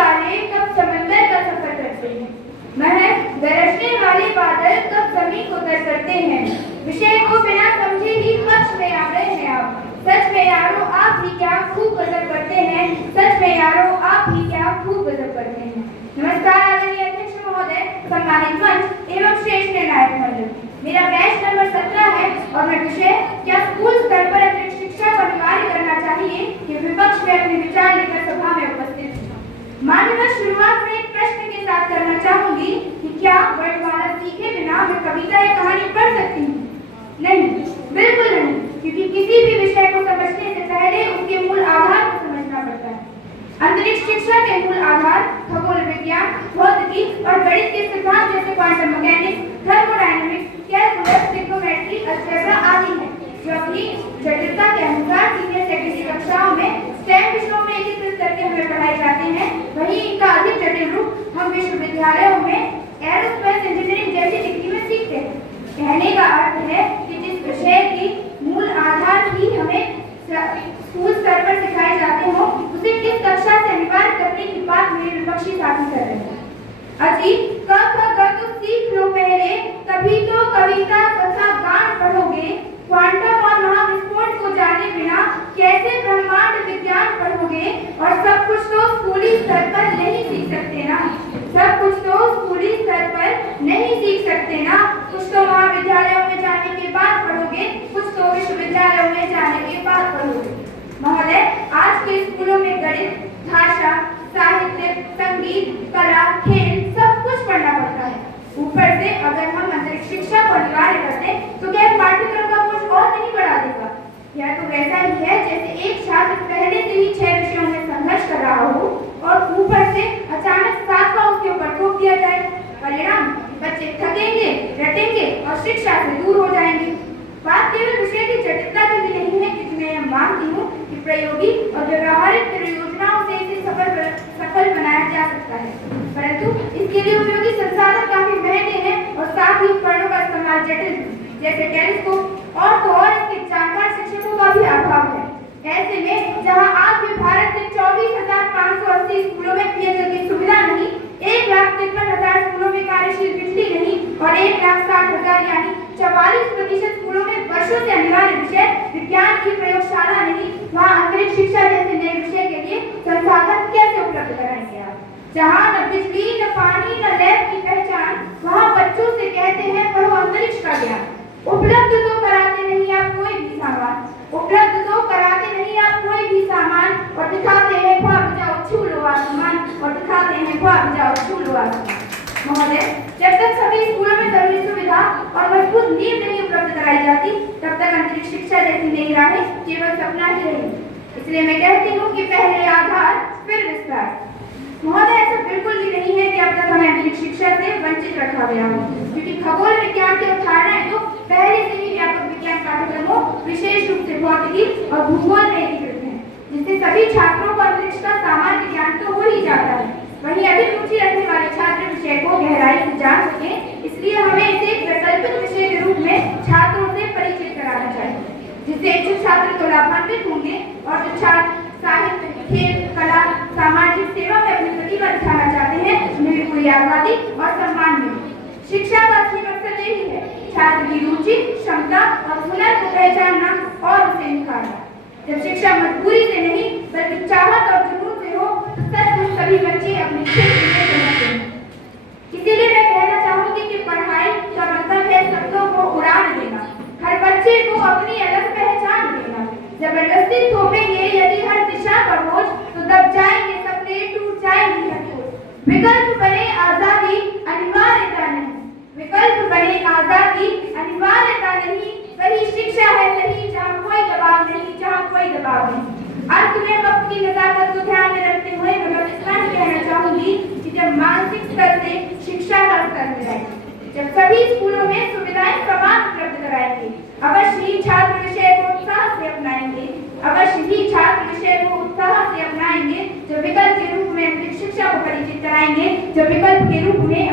वाले कब समंदर का सफर करते हैं, महज गरजने वाले बादल कब जमीन को तर करते हैं। विषय को बिना समझे ही पक्ष में आ रहे हैं आप। सच में यारो आप भी क्या खूब गजब करते हैं, सच में यारो आप भी क्या खूब गजब करते हैं। नमस्कार आदरणीय अध्यक्ष महोदय, सम्मानित मंच एवं श्रेष्ठ निर्णायक मंडल। मेरा बैच नंबर 17 है और मैं विषय क्या स्कूल स्तर पर अतिरिक्त शिक्षा को अनिवार्य करना चाहिए कि विपक्ष में अपने विचार लेकर सभा में उपस्थित हूँ। माननीय शुरुआत में एक प्रश्न के साथ करना चाहूंगी कि क्या वर्णमाला सीखे बिना मैं कविता या कहानी पढ़ सकती हूँ? नहीं, बिल्कुल नहीं, क्योंकि किसी भी विषय को समझने से पहले उसके मूल आधार को समझना पड़ता है। अंतरिक्ष शिक्षा के मूल आधार खगोल विज्ञान, भौतिकी और गणित के सिद्धांत जैसे quantum mechanics, thermodynamics, calculus, trigonometry, algebra आदि हैं, जो अपनी जटिलता के अनुसार सीनियर सेकेंडरी कक्षाओं में स्टेम विषयों में एकीकृत करके हमें पढ़ाए जाते हैं। वहीं इनका अधिक जटिल रूप हम विश्वविद्यालयों में एरोस्पेस इंजीनियरिंग जैसी डिग्री में सीखते हैं। कहने का अर्थ है कि जिस विषय की मूल आधार ही हमें स्कूल स्तर पर सिखाए जाते हो, उसे किस कक्षा से अनिवार्य करने की बात मेरे विपक्षी साथी कर रहे हैं। अजी क ख ग तो सीख लो पहले, तभी तो कविता तथा गान पढ़ोगे। क्वांटम और महाविस्फोट को जाने बिना कैसे ब्रह्मांड विज्ञान पढ़ोगे? और सब कुछ तो स्कूली स्तर पर नहीं सीख सकते ना, सब कुछ तो स्कूली स्तर पर नहीं सीख सकते ना। कुछ तो महाविद्यालयों में जाने के बाद पढ़ोगे, कुछ तो विश्वविद्यालयों में जाने के बाद पढ़ोगे। महोदय, आज के स्कूलों में गणित, भाषा, साहित्य, संगीत, कला, खेल सब कुछ पढ़ना पड़ता है। ऊपर से अगर हम अंतरिक्ष शिक्षा को अनिवार्य करते तो क्या पाठ्यक्रम का बोझ और नहीं बढ़ा देगा? यह तो वैसा ही है जैसे एक छात्र पहले से ही 6 विषयों में संघर्ष कर रहा हो और ऊपर से अचानक 7वां उसके ऊपर थोप दिया जाए। परिणाम, बच्चे थकेंगे, रटेंगे और शिक्षा से दूर हो जाएंगे। बात केवल विषय की जटिलता की भी नहीं है, क्योंकि मैं यह मानती हूँ कि प्रयोगी और व्यवहारिक परियोजनाओं से इसे सफल बनाया जा सकता है, परंतु इसके लिए उपयोगी संसाधन काफी महंगे हैं और साथ ही उपकरणों का इस्तेमाल जटिल जैसे टेलीस्कोप और इसके जानकार शिक्षकों का भी अभाव है। ऐसे में जहां आज भी भारत के 24,580 स्कूलों में पेयजल की सुविधा नहीं, 1,53,000 स्कूलों में कार्यशील बिजली नहीं और 1,60,000 यानी 44% स्कूलों में वर्षों से अनिवार्य विषय विज्ञान की प्रयोगशाला नहीं, वहाँ अंतरिक्ष शिक्षा जैसे नए विषय के लिए संसाधन कैसे उपलब्ध कराएंगे आप? जहाँ न बिजली, न पानी, न लैब की पहचान, वहाँ बच्चों से कहते हैं पढ़ो अंतरिक्ष का ज्ञान। उपलब्ध तो कराते नहीं आप कोई भी सामान, उपलब्ध तो कराते नहीं आप कोई भी सामान और दिखाते हैं ख्वाब जाओ छू लो आसमान, और दिखाते हैं ख्वाब जाओ छू लो आसमान। महोदय, जब तक सभी स्कूलों में जरूरी सुविधा और मजबूत नींव नहीं उपलब्ध कराई जाती, तब तक अंतरिक्ष शिक्षा जैसी नई राहें केवल सपना ही रहेगी। इसलिए मैं कहती हूँ कि पहले आधार फिर विस्तार। महोदय, ऐसा बिल्कुल भी नहीं है कि अब तक हमें अंतरिक्ष शिक्षा से वंचित रखा गया हो, क्योंकि खगोल विज्ञान की अवधारणाएं तो पहले से ही व्यापक विज्ञान पाठ्यक्रमों, विशेष रूप से भौतिकी और भूगोल में एकीकृत हैं, जिससे सभी छात्रों को अंतरिक्ष का सामान्य ज्ञान तो हो ही जाता है। वहीं अधिक रुचि रखने वाले छात्र विषय को गहराई से जान सकें, इसलिए हमें इसे एक वैकल्पिक विषय के रूप में छात्रों से परिचित कराना चाहिए, जिससे इच्छुक छात्र तो लाभान्वित होंगे और जो छात्र साहित्य, खेल, कला, सामाजिक सेवा में अपनी प्रतिभा दिखाना चाहते हैं, उन्हें भी पूरी आजादी और सम्मान मिले। शिक्षा का असली मकसद यही है, छात्र की रुचि, क्षमता और हुनर को पहचानना और उसे निखारना। जब शिक्षा मजबूरी से नहीं बल्कि चाहत और जुनून से हो, तो सचमुच सभी बच्चे अपने क्षेत्र में चमकते हैं। इसीलिए मैं कहना चाहूंगी कि पढ़ाई का मतलब है सपनों को उड़ान देना, हर बच्चे को अपनी अलग पहचान देना। जबरदस्ती थोपेंगे यदि हर दिशा पर बोझ, तो दब जाएंगे सपने, टूट जाएंगी हथौड़। विकल्प बने आजादी, अनिवार्यता नहीं, विकल्प बने आजादी, अनिवार्यता नहीं, वही शिक्षा है सही जहाँ कोई दबाव नहीं, जहाँ कोई दबाव नहीं। अंत में वक्त की नजाकत को ध्यान में रखते हुए मैं इतना ही कहना चाहूंगी कि जब मानसिक स्तर से शिक्षा का स्तर मिलाएगी, जब सभी स्कूलों में सुविधाएं समान उपलब्ध कराएंगे, अवश्य ही छात्र विषय को उत्साह से अपनाएंगे, अवश्य ही छात्र विषय को उत्साह से अपनाएंगे, जो विकल्प के रूप में अंतरिक्ष शिक्षा को परिचित कराएंगे, जो विकल्प के रूप में